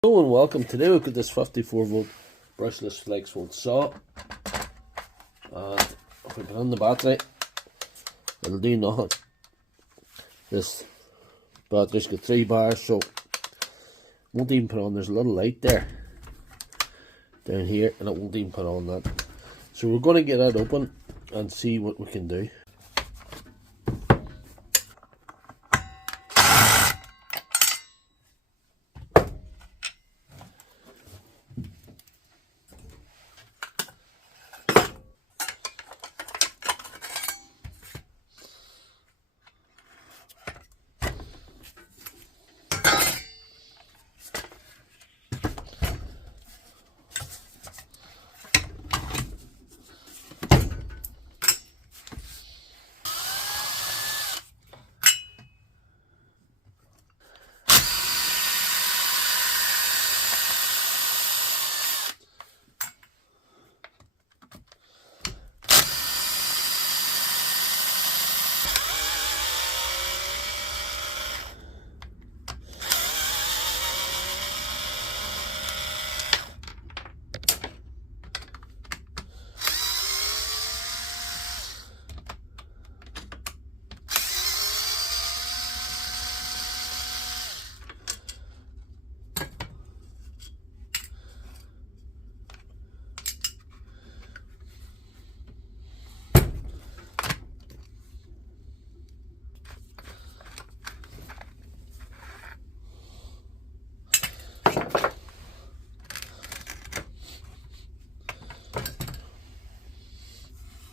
Hello and welcome. Today we've got this 54 volt brushless FlexVolt saw, and if we put on the battery it'll do nothing. This battery's got 3 bars, so won't even put on. There's a little light there down here and it won't even put on that. So we're going to get that open and see what we can do.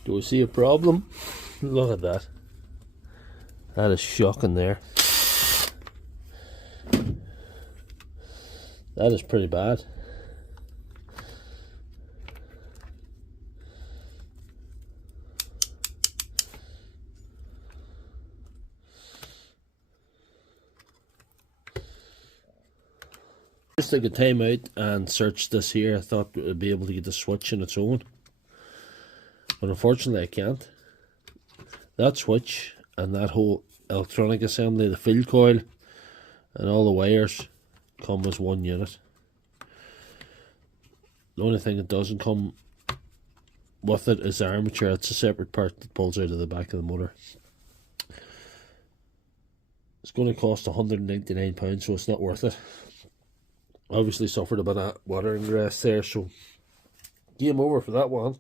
Do we see a problem? Look at that. That is shocking there. That is pretty bad. Just took a time out and searched this here. I thought we'd be able to get the switch on its own, but unfortunately I can't. That switch and that whole electronic assembly, the field coil and all the wires come as one unit. The only thing that doesn't come with it is the armature. It's a separate part that pulls out of the back of the motor. It's going to cost £199, so it's not worth it. Obviously suffered a bit of water ingress there, so game over for that one.